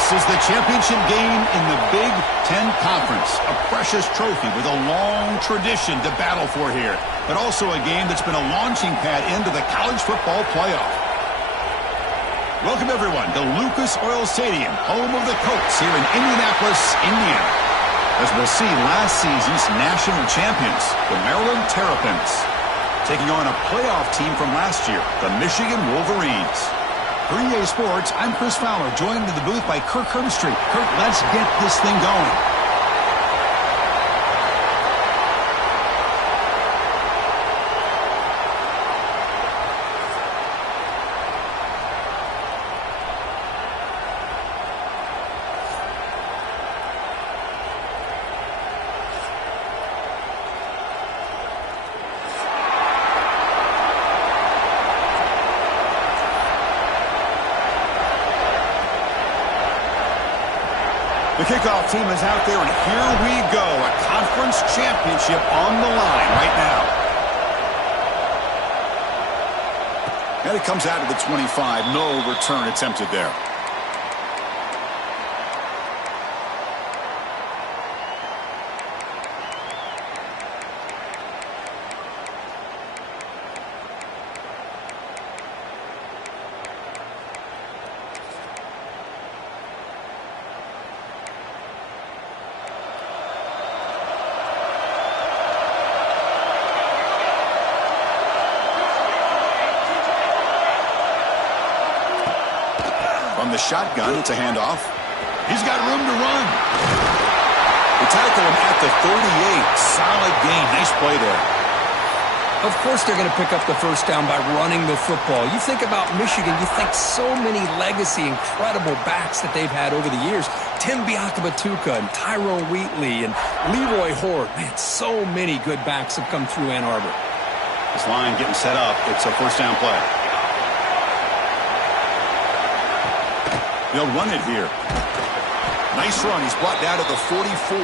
This is the championship game in the Big Ten Conference. A precious trophy with a long tradition to battle for here. But also a game that's been a launching pad into the college football playoff. Welcome, everyone, to Lucas Oil Stadium, home of the Colts here in Indianapolis, Indiana. As we'll see, last season's national champions, the Maryland Terps, taking on a playoff team from last year, the Michigan Wolverines. For EA Sports, I'm Chris Fowler, joined in the booth by Kirk Herbstreit. Kirk, let's get this thing going. The kickoff team is out there, and here we go. A conference championship on the line right now. And it comes out of the 25. No return attempted there. From the shotgun, it's a handoff. He's got room to run. They tackle him at the 38. Solid gain. Nice play there. Of course they're going to pick up the first down by running the football. You think about Michigan, you think so many legacy, incredible backs that they've had over the years. Tim Biakabatuka and Tyrone Wheatley and Leroy Horde. Man, so many good backs have come through Ann Arbor. This line getting set up. It's a first down play. They'll run it here. Nice run. He's brought down to the 44.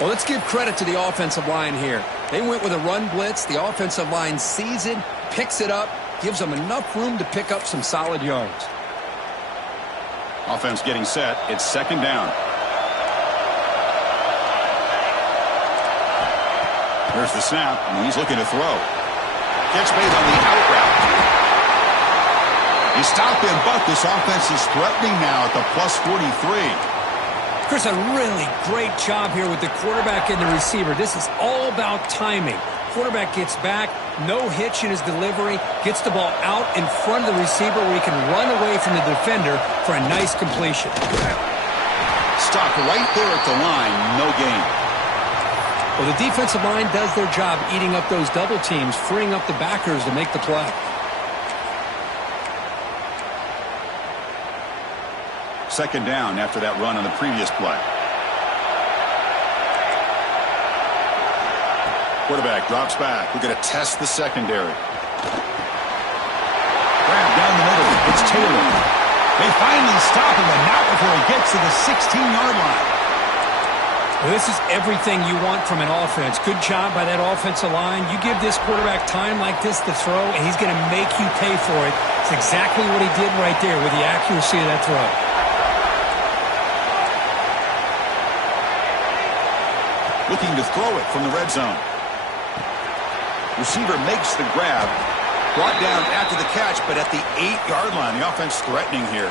Well, let's give credit to the offensive line here. They went with a run blitz. The offensive line sees it, picks it up, gives them enough room to pick up some solid yards. Offense getting set. It's second down. There's the snap, and he's looking to throw. Catch made on the out route. You stop him, but this offense is threatening now at the plus 43. Chris, a really great job here with the quarterback and the receiver. This is all about timing. Quarterback gets back, no hitch in his delivery, gets the ball out in front of the receiver where he can run away from the defender for a nice completion. Stop right there at the line, no gain. Well, the defensive line does their job eating up those double teams, freeing up the backers to make the play. Second down after that run on the previous play. Quarterback drops back. We're going to test the secondary. Grab down the middle. It's Taylor. They finally stop him, and not before he gets to the 16-yard line. Well, this is everything you want from an offense. Good job by that offensive line. You give this quarterback time like this to throw, and he's going to make you pay for it. It's exactly what he did right there with the accuracy of that throw. Looking to throw it from the red zone. Receiver makes the grab. Brought down after the catch, but at the 8-yard line. The offense threatening here.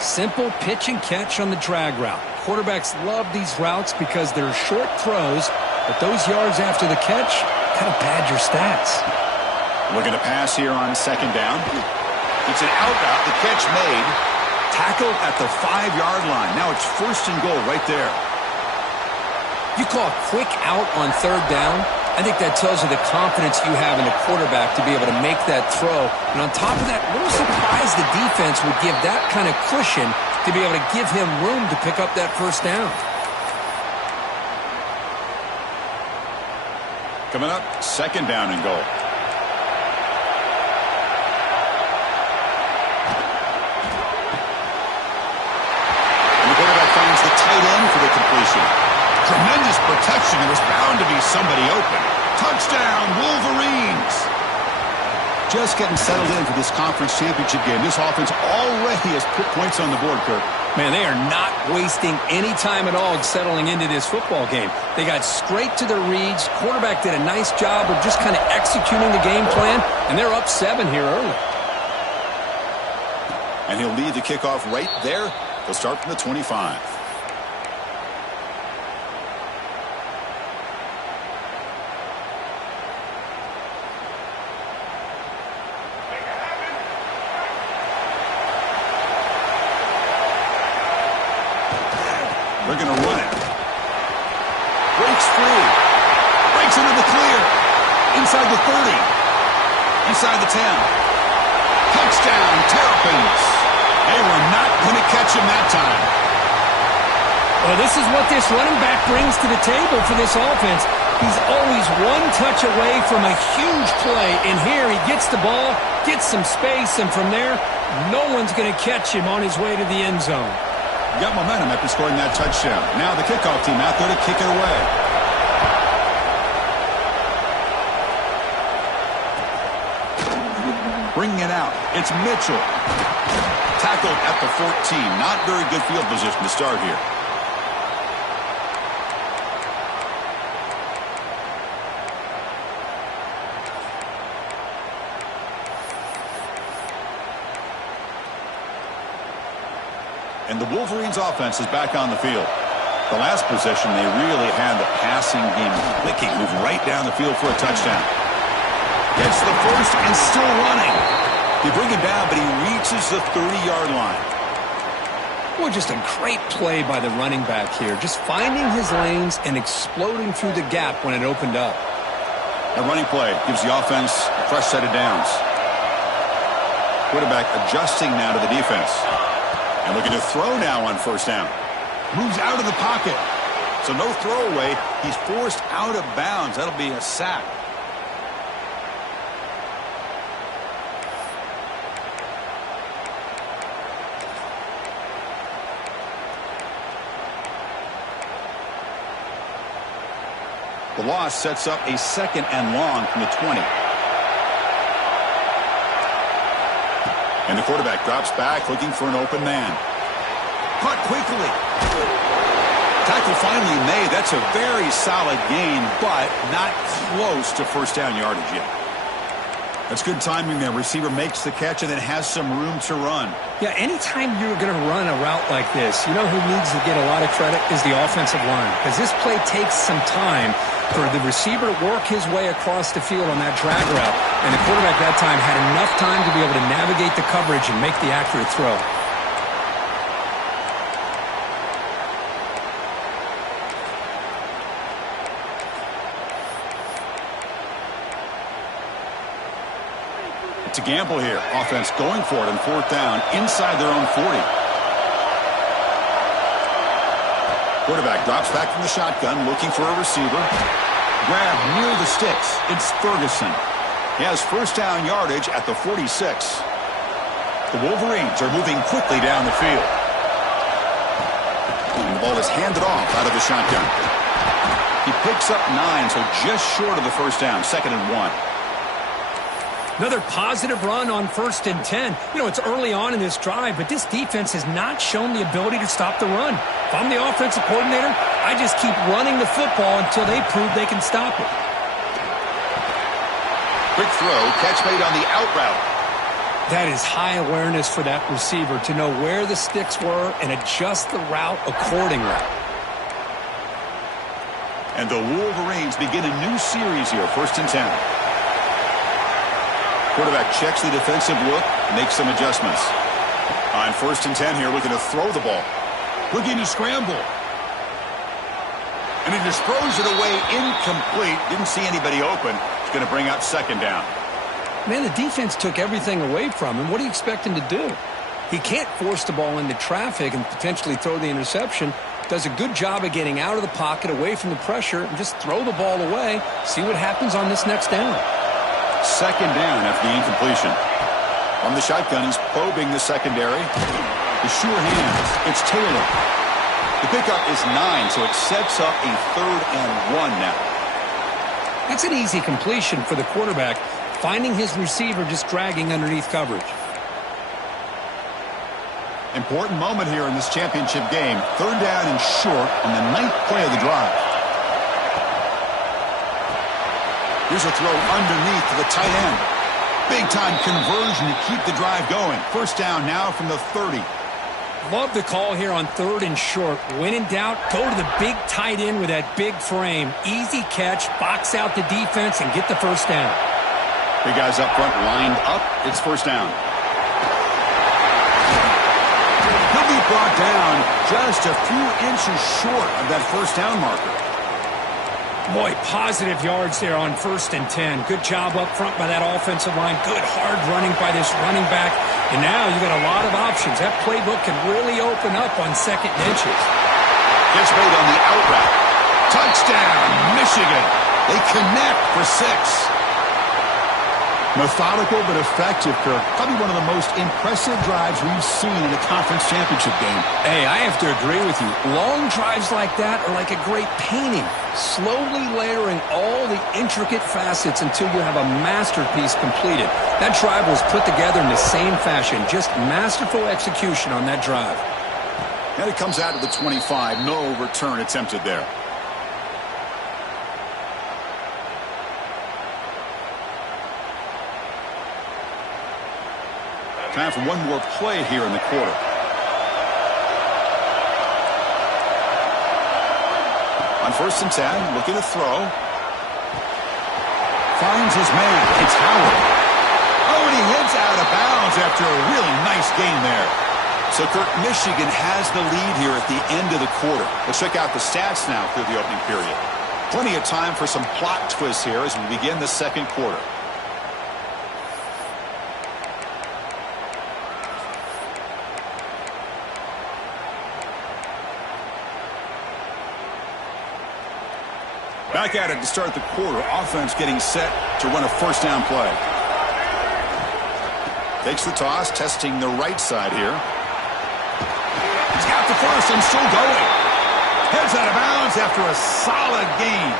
Simple pitch and catch on the drag route. Quarterbacks love these routes because they're short throws, but those yards after the catch kind of pad your stats. Looking to pass here on second down. It's an out route. The catch made. Tackled at the 5-yard line. Now it's first and goal right there. You call a quick out on third down, I think that tells you the confidence you have in the quarterback to be able to make that throw. And on top of that, a little surprised the defense would give that kind of cushion to be able to give him room to pick up that first down. Coming up, second down and goal. And the quarterback finds the tight end for the completion. Tremendous protection. There was bound to be somebody open. Touchdown, Wolverines. Just getting settled in for this conference championship game. This offense already has put points on the board, Kirk. Man, they are not wasting any time at all settling into this football game. They got straight to their reads. Quarterback did a nice job of just kind of executing the game plan, and they're up 7 here early. And he'll lead the kickoff right there. They'll start from the 25. They're going to run it. Breaks free. Breaks into the clear. Inside the 30. Inside the 10. Touchdown, Terps. They were not going to catch him that time. Well, this is what this running back brings to the table for this offense. He's always one touch away from a huge play. And here he gets the ball, gets some space, and from there, no one's going to catch him on his way to the end zone. Got momentum after scoring that touchdown. Now the kickoff team out there to kick it away. Bringing it out. It's Mitchell. Tackled at the 14. Not very good field position to start here. And the Wolverines' offense is back on the field. The last possession, they really had the passing game clicking. Moved right down the field for a touchdown. Gets the first and still running. They bring him down, but he reaches the 30-yard line. Well, just a great play by the running back here. Just finding his lanes and exploding through the gap when it opened up. A running play gives the offense a fresh set of downs. Quarterback adjusting now to the defense. And looking to throw now on first down. Moves out of the pocket. So no throwaway. He's forced out of bounds. That'll be a sack. The loss sets up a 2nd and long from the 20. And the quarterback drops back, looking for an open man. Caught quickly. Tackle finally made. That's a very solid gain, but not close to first down yardage yet. That's good timing there. Receiver makes the catch and then has some room to run. Yeah, anytime you're going to run a route like this, you know who needs to get a lot of credit is the offensive line. Because this play takes some time for the receiver to work his way across the field on that drag route. And the quarterback that time had enough time to be able to navigate the coverage and make the accurate throw. It's a gamble here. Offense going for it on 4th down inside their own 40. Quarterback drops back from the shotgun, looking for a receiver. Grab near the sticks. It's Ferguson. He has first down yardage at the 46. The Wolverines are moving quickly down the field. And the ball is handed off out of the shotgun. He picks up 9, so just short of the first down, 2nd and 1. Another positive run on 1st and 10. You know, it's early on in this drive, but this defense has not shown the ability to stop the run. If I'm the offensive coordinator, I just keep running the football until they prove they can stop it. Quick throw, catch made on the out route. That is high awareness for that receiver to know where the sticks were and adjust the route accordingly. And the Wolverines begin a new series here, 1st and 10. Quarterback checks the defensive look, makes some adjustments. On 1st and 10 here, looking to throw the ball. Looking to scramble. And he just throws it away incomplete. Didn't see anybody open. It's going to bring up 2nd down. Man, the defense took everything away from him. What do you expect him to do? He can't force the ball into traffic and potentially throw the interception. Does a good job of getting out of the pocket, away from the pressure, and just throw the ball away. See what happens on this next down. 2nd down after the incompletion. On the shotgun, he's probing the secondary. The sure hands. It's Taylor. The pickup is 9, so it sets up a 3rd and 1 now. That's an easy completion for the quarterback. finding his receiver just dragging underneath coverage. Important moment here in this championship game. 3rd down and short on the 9th play of the drive. Here's a throw underneath to the tight end. Big-time conversion to keep the drive going. 1st down now from the 30. Love the call here on 3rd and short. When in doubt, go to the big tight end with that big frame. Easy catch, box out the defense, and get the 1st down. Big guys up front lined up. It's 1st down. He'll be brought down just a few inches short of that 1st down marker. Boy, positive yards there on 1st and 10. Good job up front by that offensive line. Good hard running by this running back. And now you got a lot of options. That playbook can really open up on 2nd and inches. Gets made on the out route. Touchdown, Michigan. They connect for 6. Methodical but effective, Kirk. Probably one of the most impressive drives we've seen in a conference championship game. Hey, I have to agree with you. Long drives like that are like a great painting. Slowly layering all the intricate facets until you have a masterpiece completed. That drive was put together in the same fashion. Just masterful execution on that drive. And it comes out of the 25. No return attempted there. Time for one more play here in the quarter. On 1st and 10, looking to throw. Finds his man. It's Howard. Oh, and he heads out of bounds after a really nice gain there. So, Kirk, Michigan has the lead here at the end of the quarter. Let's check out the stats now through the opening period. Plenty of time for some plot twists here as we begin the 2nd quarter. Back at it to start the quarter. Offense getting set to run a 1st down play. Takes the toss, testing the right side here. He's got the 1st and still going. Heads out of bounds after a solid gain.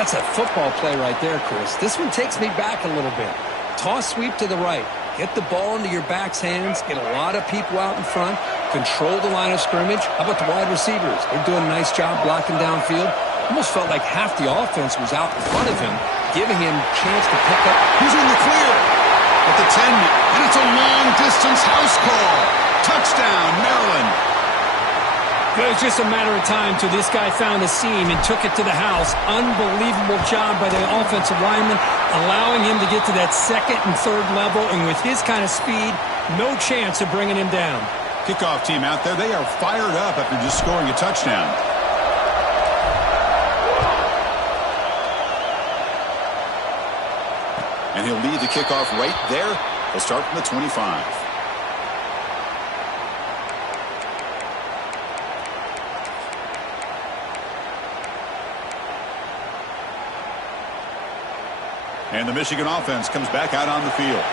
That's a football play right there, Chris. This one takes me back a little bit. Toss sweep to the right. Get the ball into your back's hands. Get a lot of people out in front. Control the line of scrimmage. How about the wide receivers? They're doing a nice job blocking downfield. Almost felt like half the offense was out in front of him, giving him a chance to pick up. He's in the clear at the 10, and it's a long-distance house call. Touchdown, Maryland. It was just a matter of time till this guy found a seam and took it to the house. Unbelievable job by the offensive lineman, allowing him to get to that 2nd and 3rd level, and with his kind of speed, no chance of bringing him down. Kickoff team out there, they are fired up after just scoring a touchdown. And he'll lead the kickoff right there. He'll start from the 25. And the Michigan offense comes back out on the field.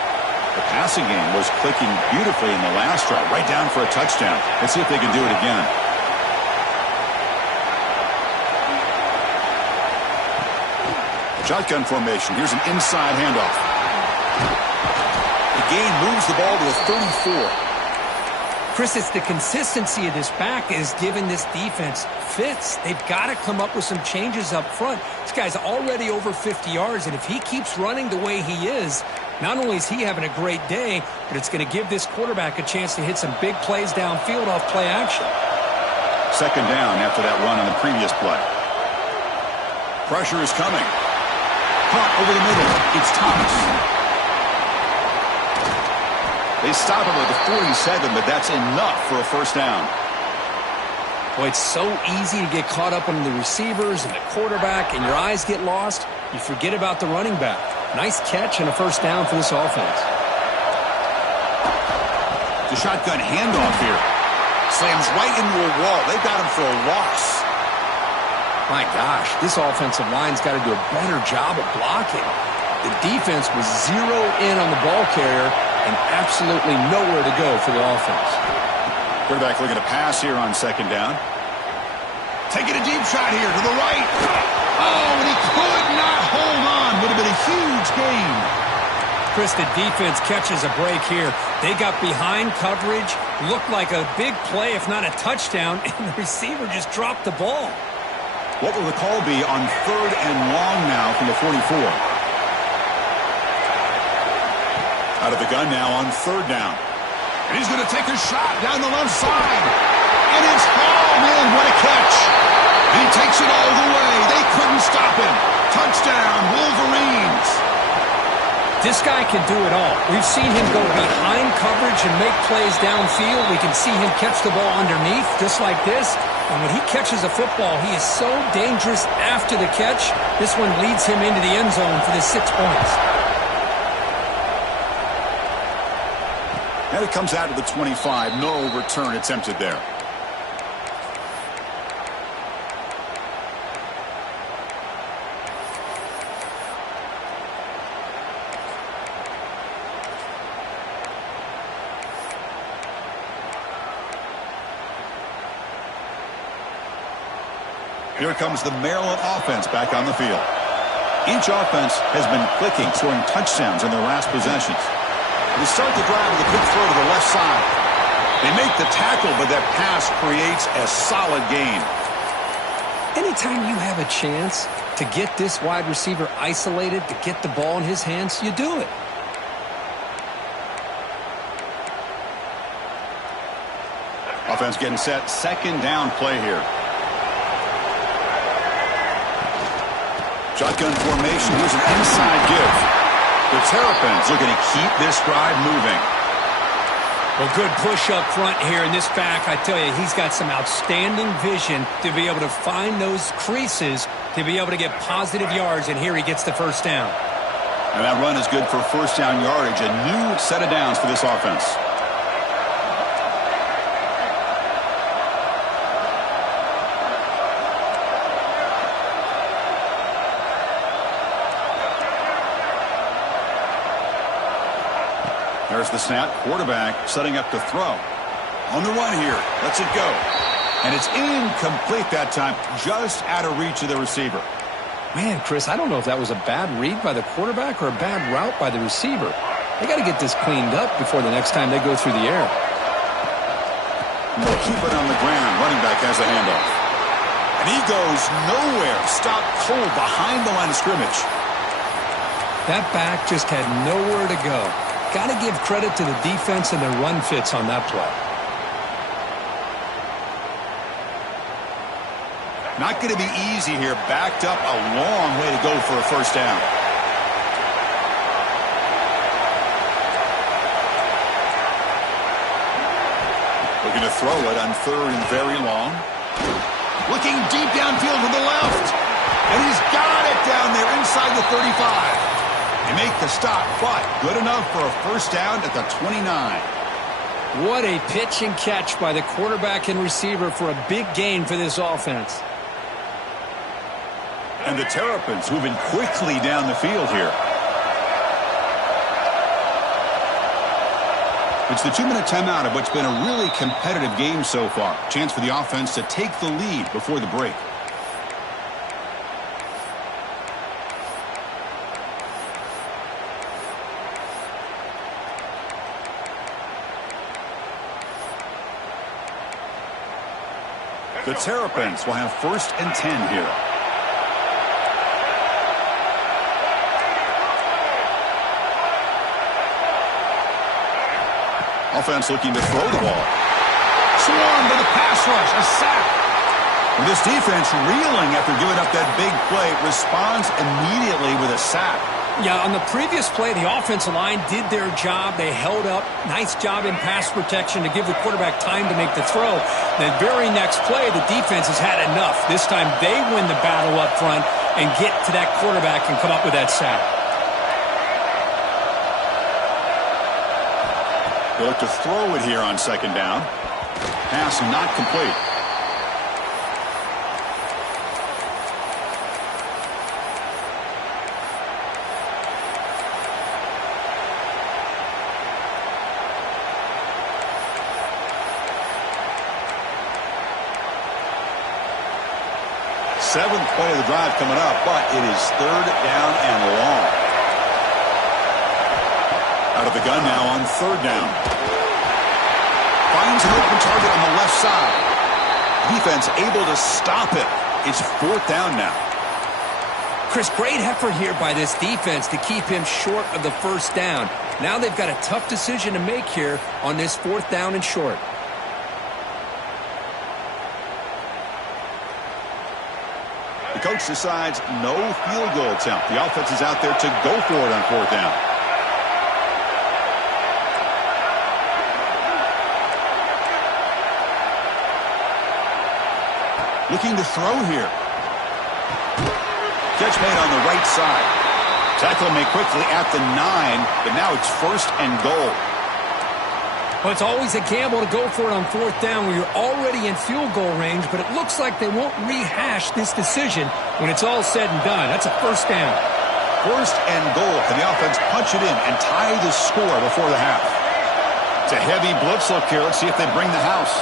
The passing game was clicking beautifully in the last drive, right down for a touchdown. Let's see if they can do it again. Shotgun formation. Here's an inside handoff. The gain moves the ball to the 34. Chris, it's the consistency of this back is giving this defense fits. They've got to come up with some changes up front. This guy's already over 50 yards, and if he keeps running the way he is, not only is he having a great day, but it's going to give this quarterback a chance to hit some big plays downfield off play action. 2nd down after that run on the previous play. Pressure is coming. Caught over the middle. It's Thomas. They stop him at the 47, but that's enough for a 1st down. Boy, it's so easy to get caught up in the receivers and the quarterback, and your eyes get lost. You forget about the running back. Nice catch and a 1st down for this offense. The shotgun handoff here. Slams right into a wall. They've got him for a loss. My gosh, this offensive line's got to do a better job of blocking. The defense was zeroed in on the ball carrier and absolutely nowhere to go for the offense. Quarterback looking to pass here on 2nd down. Taking a deep shot here to the right. Oh, and he could not hold on. Would have been a huge huge gain. Chris, the defense catches a break here. They got behind coverage, looked like a big play, if not a touchdown, and the receiver just dropped the ball. What will the call be on 3rd and long now from the 44? Out of the gun now on 3rd down. And he's going to take a shot down the left side. And it's hauled in. What a catch. He takes it all the way. They couldn't stop him. Touchdown, Wolverines. This guy can do it all. We've seen him go behind coverage and make plays downfield. We can see him catch the ball underneath just like this. And when he catches a football, he is so dangerous after the catch. This one leads him into the end zone for the 6 points. And it comes out to the 25. No return attempted there. Here comes the Maryland offense back on the field. Each offense has been clicking, scoring touchdowns in their last possessions. They start the drive with a quick throw to the left side. They make the tackle, but that pass creates a solid gain. Anytime you have a chance to get this wide receiver isolated, to get the ball in his hands, you do it. Offense getting set. 2nd down play here. Shotgun formation. Here's an inside give. The Terrapins looking to keep this drive moving. Well, good push up front here in this back. I tell you, he's got some outstanding vision to be able to find those creases, to be able to get positive yards, and here he gets the 1st down. And that run is good for 1st down yardage. A new set of downs for this offense. There's the snap. Quarterback setting up to throw. On the run here. Lets it go. And it's incomplete that time. Just out of reach of the receiver. Man, Chris, I don't know if that was a bad read by the quarterback or a bad route by the receiver. They got to get this cleaned up before the next time they go through the air. They'll keep it on the ground. Running back has the handoff. And he goes nowhere. Stopped cold behind the line of scrimmage. That back just had nowhere to go. Got to give credit to the defense and their run fits on that play. Not going to be easy here. Backed up a long way to go for a 1st down. Looking to throw it on 3rd and very long. Looking deep downfield to the left. And he's got it down there inside the 35. They make the stop, but good enough for a 1st down at the 29. What a pitch and catch by the quarterback and receiver for a big gain for this offense. And the Terrapins moving quickly down the field here. It's the 2-minute timeout of what's been a really competitive game so far. Chance for the offense to take the lead before the break. The Terrapins will have 1st and 10 here. Offense looking to throw the ball. Swarmed by the pass rush. A sack. And this defense reeling after giving up that big play. Responds immediately with a sack. Yeah, on the previous play, the offensive line did their job. They held up. Nice job in pass protection to give the quarterback time to make the throw. The very next play, the defense has had enough. This time they win the battle up front and get to that quarterback and come up with that sack. They look to throw it here on 2nd down. Pass not complete. Seventh play of the drive coming up, but it is 3rd down and long. Out of the gun now on third down. Finds an open target on the left side. Defense able to stop it. It's fourth down now. Chris, great effort here by this defense to keep him short of the first down. Now they've got a tough decision to make here on this fourth down and short. The coach decides no field goal attempt. The offense is out there to go for it on fourth down. Looking to throw here. Catch made on the right side. Tackle made quickly at the 9, but now it's first and goal. Well, it's always a gamble to go for it on fourth down when you're already in field goal range, but it looks like they won't rehash this decision when it's all said and done. That's a first down. First and goal. Can the offense punch it in and tie the score before the half? It's a heavy blitz look here. Let's see if they bring the house.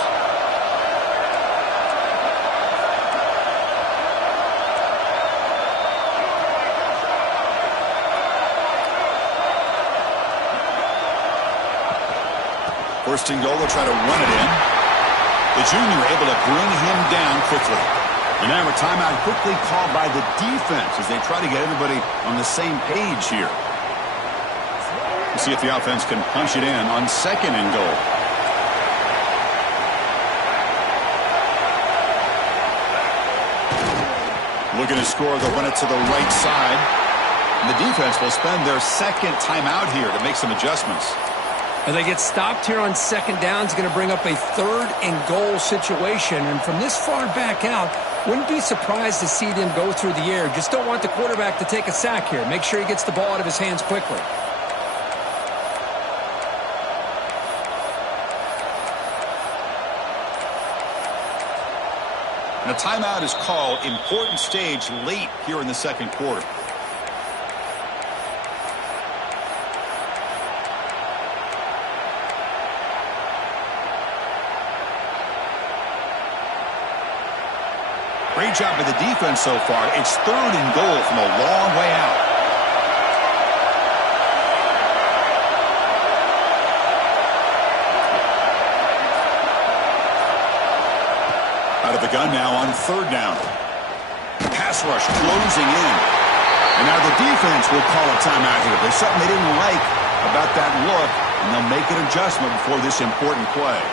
First and goal, they'll try to run it in. The junior able to bring him down quickly. And now a timeout quickly called by the defense as they try to get everybody on the same page here. We'll see if the offense can punch it in on second and goal. Looking to score, they'll run it to the right side. And the defense will spend their second timeout here to make some adjustments. And they get stopped here on second down. It's going to bring up a third and goal situation. And from this far back out, wouldn't be surprised to see them go through the air. Just don't want the quarterback to take a sack here. Make sure he gets the ball out of his hands quickly. And a timeout is called. Important stage late here in the second quarter. Great job by the defense so far. It's third and goal from a long way out. Out of the gun now on third down. Pass rush closing in. And now the defense will call a timeout here. There's something they didn't like about that look, and they'll make an adjustment before this important play.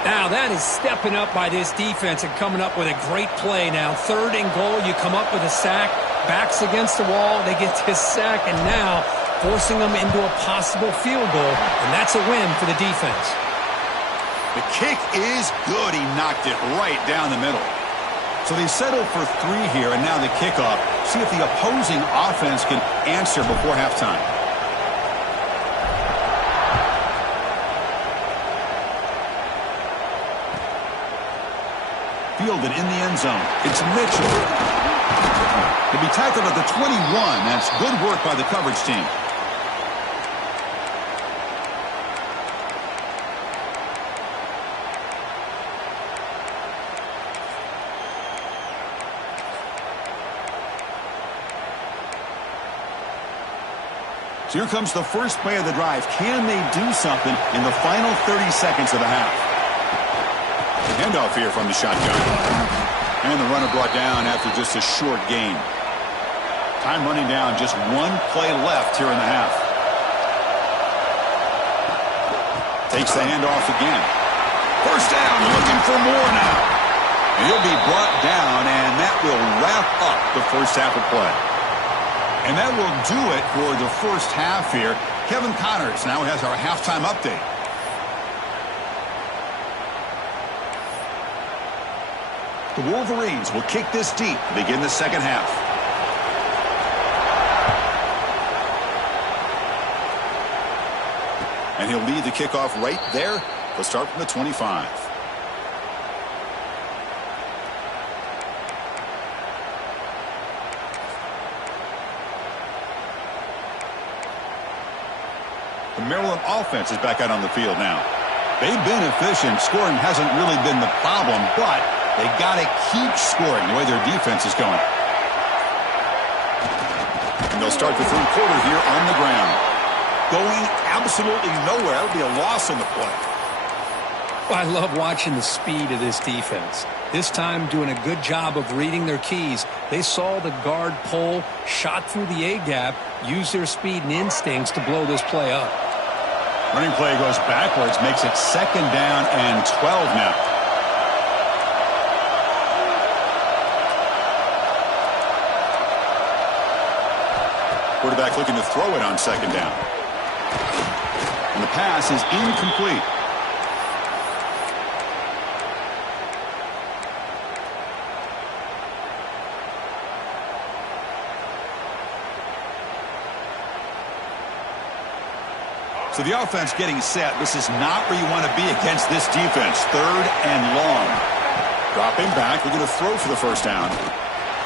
Now, that is stepping up by this defense and coming up with a great play. Now, third and goal, you come up with a sack, backs against the wall, they get this sack, and now forcing them into a possible field goal, and that's a win for the defense. The kick is good. He knocked it right down the middle. So they settle for 3 here, and now the kickoff. See if the opposing offense can answer before halftime. Fielded in the end zone. It's Mitchell. He'll be tackled at the 21. That's good work by the coverage team. So here comes the first play of the drive. Can they do something in the final 30 seconds of the half? Handoff here from the shotgun. And the runner brought down after just a short gain. Time running down, just 1 play left here in the half. Takes the handoff again. First down, looking for more now. And he'll be brought down, and that will wrap up the first half of play. And that will do it for the first half here. Kevin Connors now has our halftime update. The Wolverines will kick this deep to begin the second half. And he'll lead the kickoff right there. He'll start from the 25. The Maryland offense is back out on the field now. They've been efficient. Scoring hasn't really been the problem, but they got to keep scoring the way their defense is going. And they'll start the third quarter here on the ground. going absolutely nowhere. It'll be a loss on the play. Well, I love watching the speed of this defense. This time doing a good job of reading their keys. They saw the guard pull, shot through the A-gap, used their speed and instincts to blow this play up. Running play goes backwards, makes it 2nd down and 12 now. Quarterback looking to throw it on 2nd down. And the pass is incomplete. So the offense getting set. This is not where you want to be against this defense. 3rd and long. Dropping back, looking to throw for the 1st down.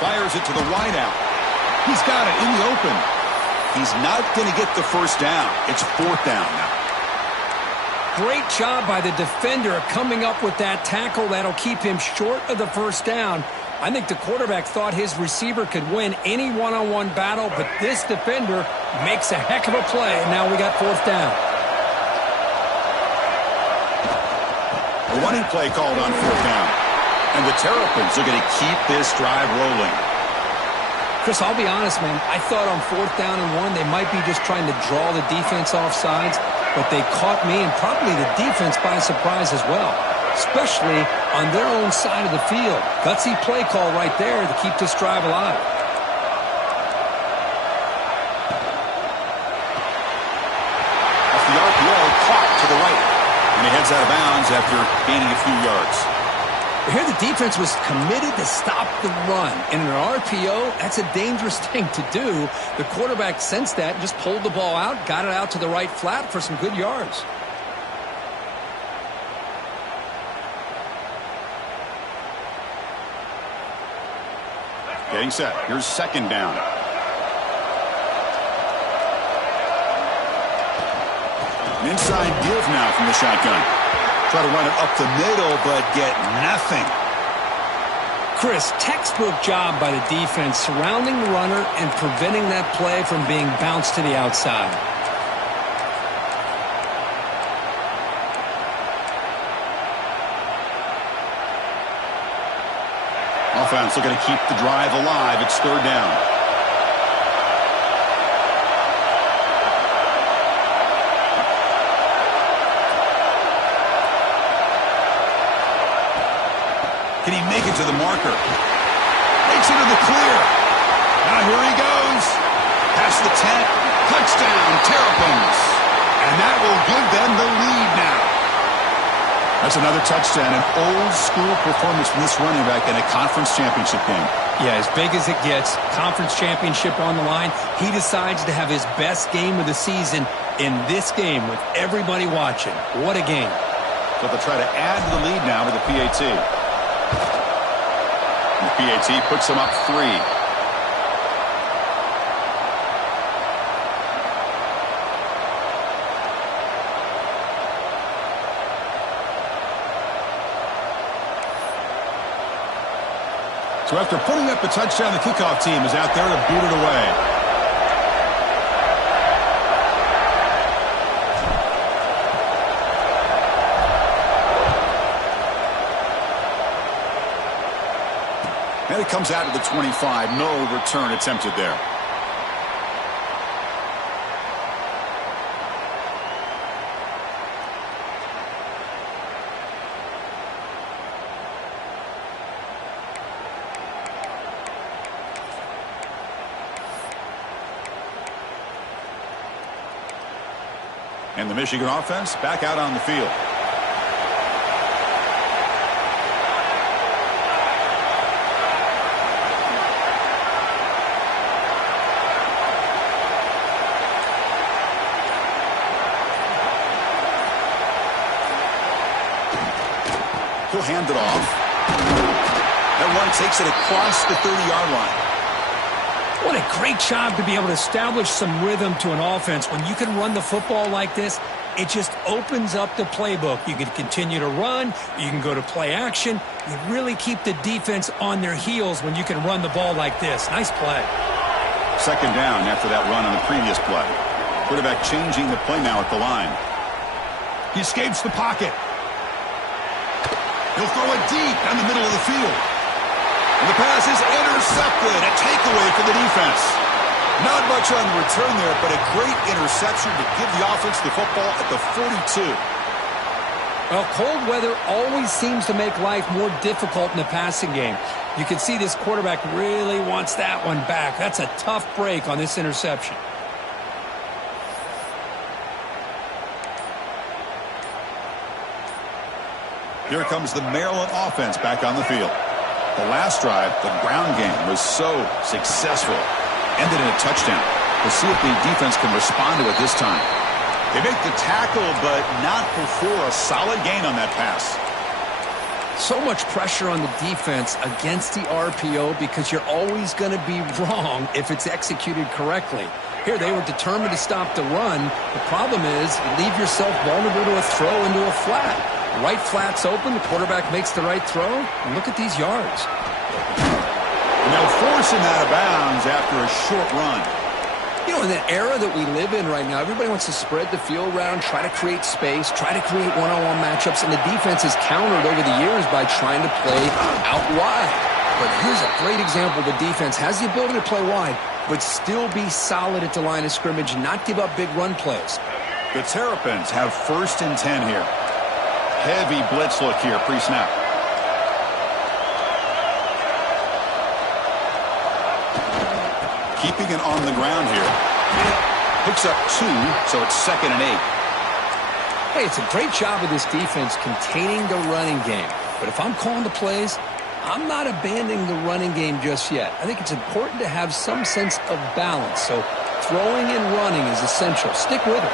Fires it to the wide out. He's got it in the open. He's not going to get the 1st down. It's 4th down now. Great job by the defender coming up with that tackle that'll keep him short of the 1st down. I think the quarterback thought his receiver could win any one-on-one battle, but this defender makes a heck of a play, and now we got 4th down. A running play called on 4th down. And the Terrapins are going to keep this drive rolling. Chris, I'll be honest, man. I thought on 4th down and 1, they might be just trying to draw the defense off sides, but they caught me and probably the defense by surprise as well, especially on their own side of the field. Gutsy play call right there to keep this drive alive. Off the RPO, caught to the right. And he heads out of bounds after gaining a few yards. Here the defense was committed to stop the run. In an RPO, that's a dangerous thing to do. The quarterback sensed that and just pulled the ball out, got it out to the right flat for some good yards. Getting set. Here's 2nd down. An inside give now from the shotgun. Try to run it up the middle, but get nothing. Chris, textbook job by the defense surrounding the runner and preventing that play from being bounced to the outside. Offense looking to keep the drive alive. It's 3rd down. Can he make it to the marker? Makes it to the clear. Now here he goes. Past the 10. Touchdown, Terrapins. And that will give them the lead now. That's another touchdown. An old-school performance from this running back in a conference championship game. Yeah, as big as it gets, conference championship on the line. He decides to have his best game of the season in this game with everybody watching. What a game. So they'll try to add to the lead now with the PAT. And the PAT puts them up 3. So after putting up a touchdown, the kickoff team is out there to boot it away. And it comes out to the 25. No return attempted there. And the Michigan offense back out on the field. He'll hand it off. That one takes it across the 30-yard line. What a great job to be able to establish some rhythm to an offense. When you can run the football like this, it just opens up the playbook. You can continue to run. You can go to play action. You really keep the defense on their heels when you can run the ball like this. Nice play. 2nd down after that run on the previous play. Quarterback changing the play now at the line. He escapes the pocket. He'll throw it deep down the middle of the field. And the pass is intercepted. A takeaway for the defense. Not much on the return there, but a great interception to give the offense the football at the 42. Well, cold weather always seems to make life more difficult in the passing game. You can see this quarterback really wants that one back. That's a tough break on this interception. Here comes the Maryland offense back on the field. The last drive, the ground game was so successful. Ended in a touchdown. We'll see if the defense can respond to it this time. They make the tackle, but not before a solid gain on that pass. So much pressure on the defense against the RPO because you're always going to be wrong if it's executed correctly. Here, they were determined to stop the run. The problem is you leave yourself vulnerable to a throw into a flat. The right flat's open, the quarterback makes the right throw, and look at these yards. And they'll force him out of bounds after a short run. You know, in the era that we live in right now, everybody wants to spread the field around, try to create space, try to create one-on-one matchups, and the defense has countered over the years by trying to play out wide. But here's a great example. The defense has the ability to play wide, but still be solid at the line of scrimmage and not give up big run plays. The Terrapins have 1st and 10 here. Heavy blitz look here, pre-snap. Keeping it on the ground here. Picks up 2, so it's 2nd and 8. Hey, it's a great job of this defense containing the running game. But if I'm calling the plays, I'm not abandoning the running game just yet. I think it's important to have some sense of balance. So throwing and running is essential. Stick with it.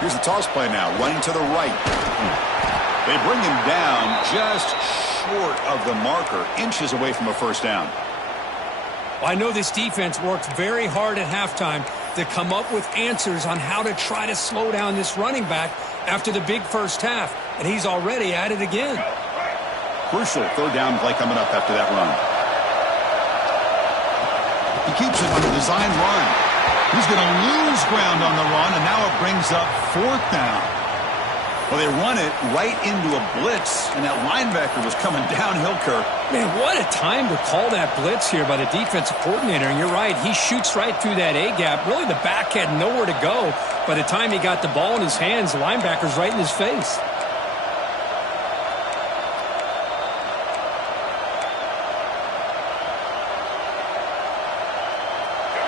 Here's the toss play now, running to the right. They bring him down just short of the marker, inches away from a 1st down. Well, I know this defense worked very hard at halftime to come up with answers on how to try to slow down this running back after the big first half, and he's already at it again. Crucial 3rd down play coming up after that run. He keeps it on the design run. He's going to lose ground on the run, and now it brings up 4th down. Well, they run it right into a blitz, and that linebacker was coming downhill, Kirk. Man, what a time to call that blitz here by the defensive coordinator. And you're right, he shoots right through that A-gap. Really, the back had nowhere to go. By the time he got the ball in his hands, the linebacker's right in his face.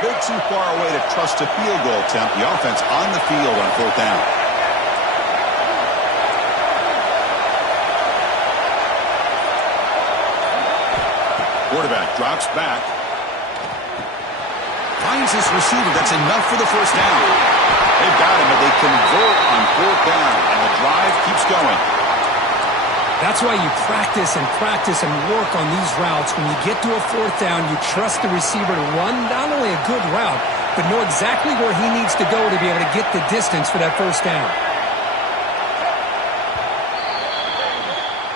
Bit too far away to trust a field goal attempt. The offense on the field on 4th down. Quarterback drops back. Finds his receiver. That's enough for the 1st down. They've got him, but they convert on 4th down, and the drive keeps going. That's why you practice and work on these routes. When you get to a 4th down, you trust the receiver to run not only a good route, but know exactly where he needs to go to be able to get the distance for that 1st down.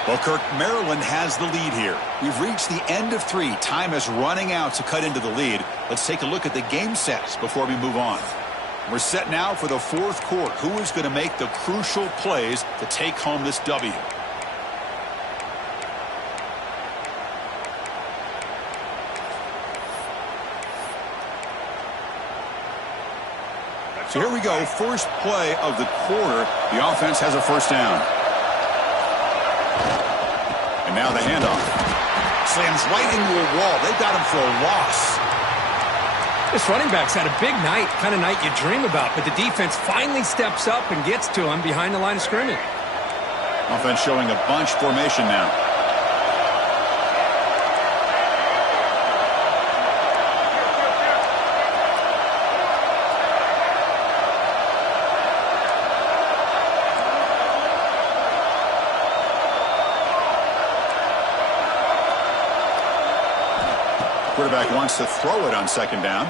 Well, Kirk, Maryland has the lead here. We've reached the end of 3. Time is running out to cut into the lead. Let's take a look at the game sets before we move on. We're set now for the 4th quarter. Who is going to make the crucial plays to take home this W? So here we go. First play of the quarter. The offense has a 1st down. And now the handoff. Slams right into a wall. They got him for a loss. This running back's had a big night, kind of night you dream about, but the defense finally steps up and gets to him behind the line of scrimmage. Offense showing a bunch formation now. Quarterback wants to throw it on 2nd down.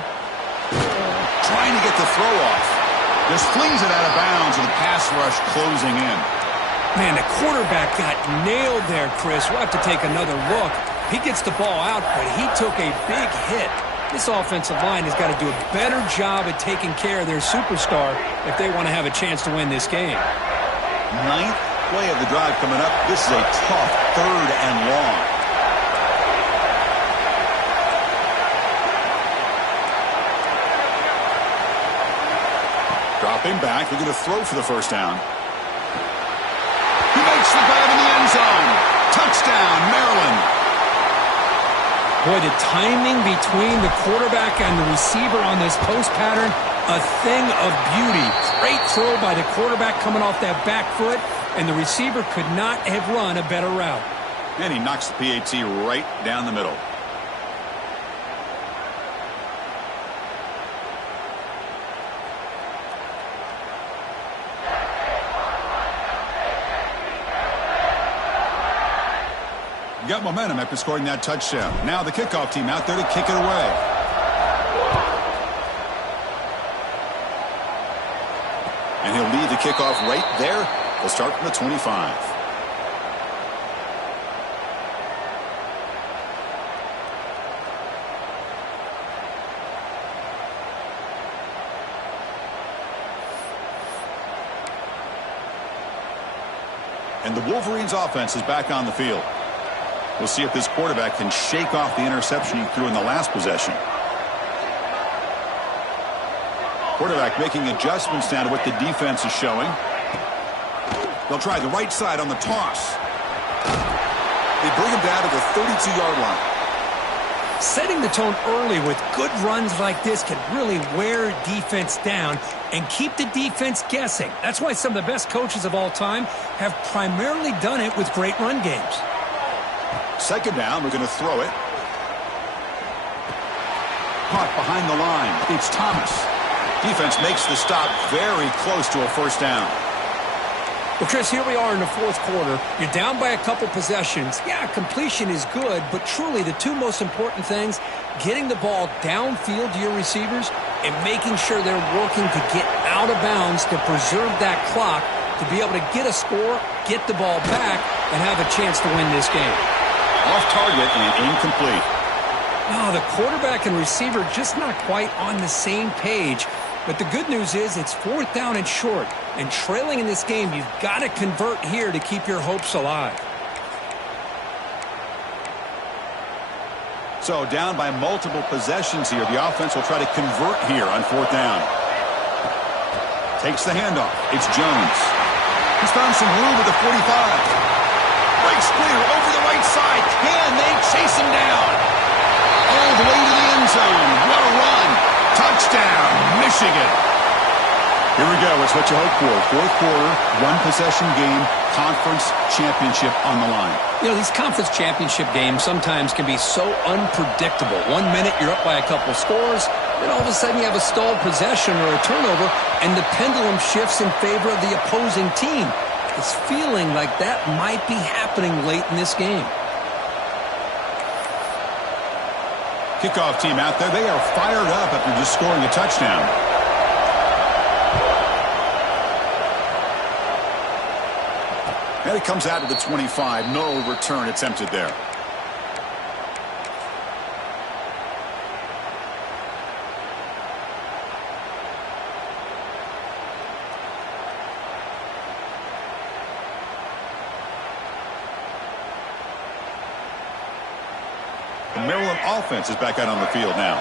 Trying to get the throw off. Just flings it out of bounds and the pass rush closing in. Man, the quarterback got nailed there, Chris. We'll have to take another look. He gets the ball out, but he took a big hit. This offensive line has got to do a better job at taking care of their superstar if they want to have a chance to win this game. Ninth play of the drive coming up. This is a tough 3rd and long. Dropping back. They're going to throw for the first down. He makes the grab in the end zone. Touchdown, Maryland. Boy, the timing between the quarterback and the receiver on this post pattern, a thing of beauty. Great throw by the quarterback coming off that back foot, and the receiver could not have run a better route. And he knocks the PAT right down the middle. Got momentum after scoring that touchdown. Now the kickoff team out there to kick it away. And he'll lead the kickoff right there. They'll start from the 25. And the Wolverines offense is back on the field. We'll see if this quarterback can shake off the interception he threw in the last possession. Quarterback making adjustments now to what the defense is showing. They'll try the right side on the toss. They bring him down to the 32-yard line. Setting the tone early with good runs like this can really wear defense down and keep the defense guessing. That's why some of the best coaches of all time have primarily done it with great run games. Second down, we're going to throw it. Caught behind the line. It's Thomas. Defense makes the stop very close to a first down. Well, Chris, here we are in the fourth quarter. You're down by a couple possessions. Yeah, completion is good, but truly the two most important things, getting the ball downfield to your receivers and making sure they're working to get out of bounds to preserve that clock to be able to get a score, get the ball back, and have a chance to win this game. Off target and incomplete. Oh, the quarterback and receiver just not quite on the same page. But the good news is it's 4th down and short. And trailing in this game, you've got to convert here to keep your hopes alive. So down by multiple possessions here. The offense will try to convert here on 4th down. Takes the handoff. It's Jones. He's found some room at the 45. Breaks clear over the right side. Can they chase him down? All the way to the end zone. What a run. Touchdown, Michigan. Here we go. It's what you hope for. Fourth quarter, one-possession game, conference championship on the line. You know, these conference championship games sometimes can be so unpredictable. 1 minute you're up by a couple scores, then all of a sudden you have a stalled possession or a turnover, and the pendulum shifts in favor of the opposing team. It's feeling like that might be happening late in this game. Kickoff team out there. They are fired up after just scoring a touchdown. And it comes out to the 25. No return attempted there. The Maryland offense is back out on the field now.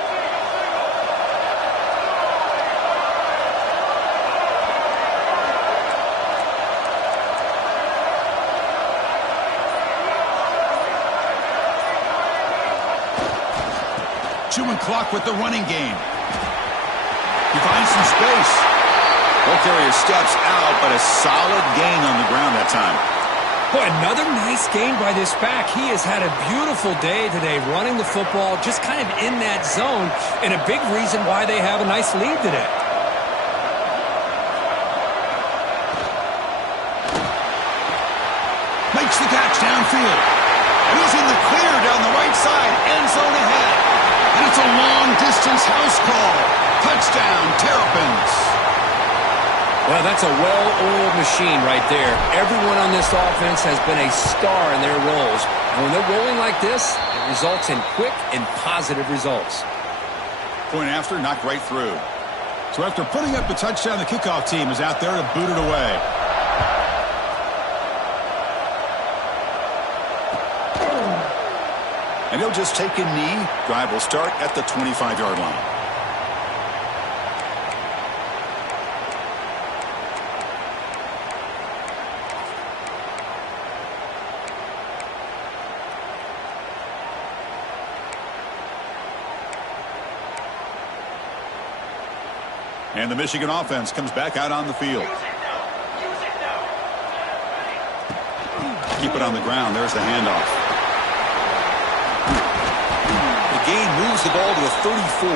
Chewing clock with the running game. He finds some space. Ball carrier steps out, but a solid gain on the ground that time. Boy, another nice gain by this back. He has had a beautiful day today running the football, just kind of in that zone, and a big reason why they have a nice lead today. Makes the catch downfield. And he's in the clear down the right side. End zone ahead. And it's a long-distance house call. Touchdown, Terrapins. Well, that's a well-oiled machine right there. Everyone on this offense has been a star in their roles. And when they're rolling like this, it results in quick and positive results. Point after, knocked right through. So after putting up the touchdown, the kickoff team is out there to boot it away. And he'll just take a knee. Drive will start at the 25-yard line. And the Michigan offense comes back out on the field. Keep it on the ground. There's the handoff. The gain moves the ball to the 34.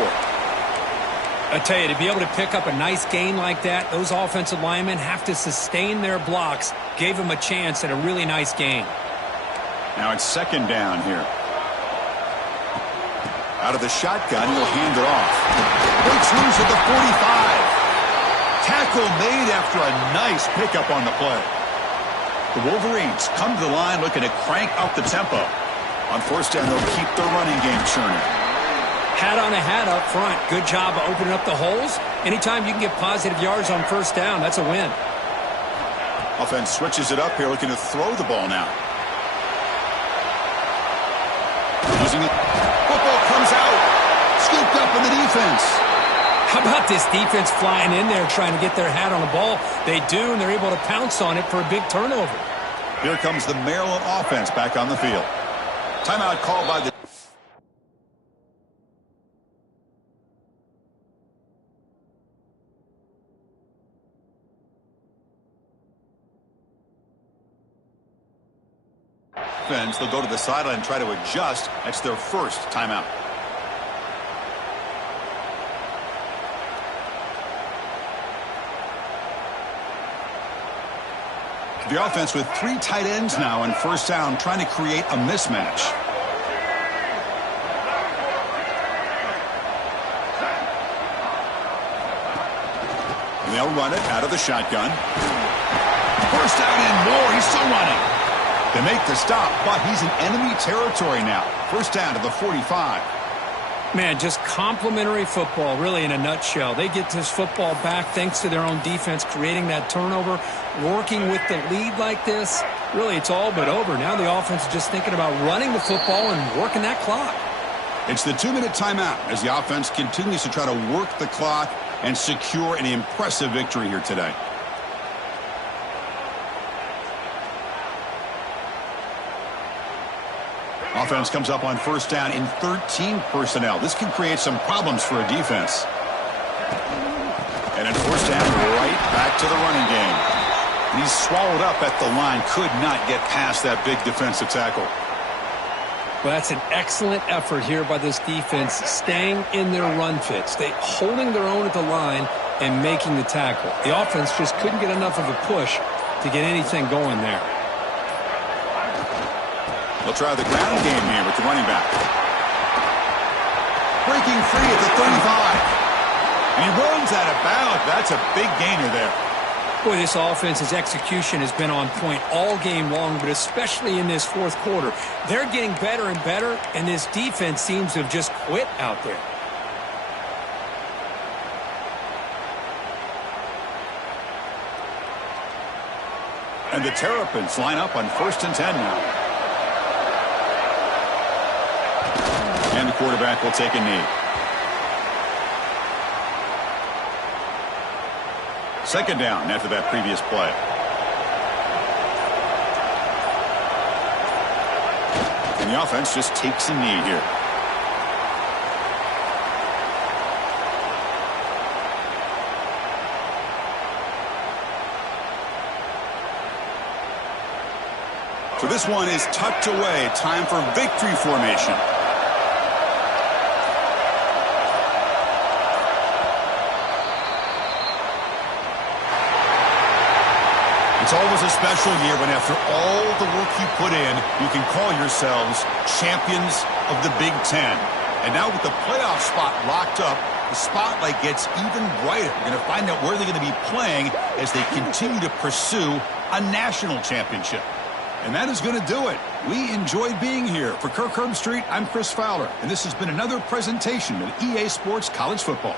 I tell you, to be able to pick up a nice gain like that, those offensive linemen have to sustain their blocks. Gave them a chance at a really nice gain. Now it's second down here. Out of the shotgun, he'll hand it off. Breaks loose at the 45. Tackle made after a nice pickup on the play. The Wolverines come to the line looking to crank up the tempo. On first down, they'll keep their running game churning. Hat on a hat up front. Good job of opening up the holes. Anytime you can get positive yards on first down, that's a win. Offense switches it up here, looking to throw the ball now. Using it. Football comes out. Scooped up in the defense. How about this defense flying in there trying to get their hat on the ball? They do, and they're able to pounce on it for a big turnover. Here comes the Maryland offense back on the field. Timeout called by the... defense. They'll go to the sideline and try to adjust. That's their first timeout. The offense with 3 tight ends now on first down, trying to create a mismatch. And they'll run it out of the shotgun. First down and more. He's still running. They make the stop, but he's in enemy territory now. First down to the 45. Man, just complimentary football, really, in a nutshell. They get this football back thanks to their own defense, creating that turnover, working with the lead like this. Really, it's all but over. Now the offense is just thinking about running the football and working that clock. It's the 2-minute timeout as the offense continues to try to work the clock and secure an impressive victory here today. Offense comes up on first down in 13 personnel. This can create some problems for a defense. And at first down, right back to the running game. And he's swallowed up at the line. Could not get past that big defensive tackle. Well, that's an excellent effort here by this defense, staying in their run fits. They holding their own at the line and making the tackle. The offense just couldn't get enough of a push to get anything going there. They'll try the ground game here with the running back. Breaking free at the 35. And he runs out of bounds. That's a big gainer there. Boy, this offense's execution has been on point all game long, but especially in this fourth quarter. They're getting better and better, and this defense seems to have just quit out there. And the Terrapins line up on first and 10 now. And the quarterback will take a knee. Second down after that previous play. And the offense just takes a knee here. So this one is tucked away. Time for victory formation. It's always a special year when after all the work you put in, you can call yourselves champions of the Big Ten. And now with the playoff spot locked up, the spotlight gets even brighter. We're going to find out where they're going to be playing as they continue to pursue a national championship. And that is going to do it. We enjoyed being here. For Kirk Herbstreit, I'm Chris Fowler, and this has been another presentation of EA Sports College Football.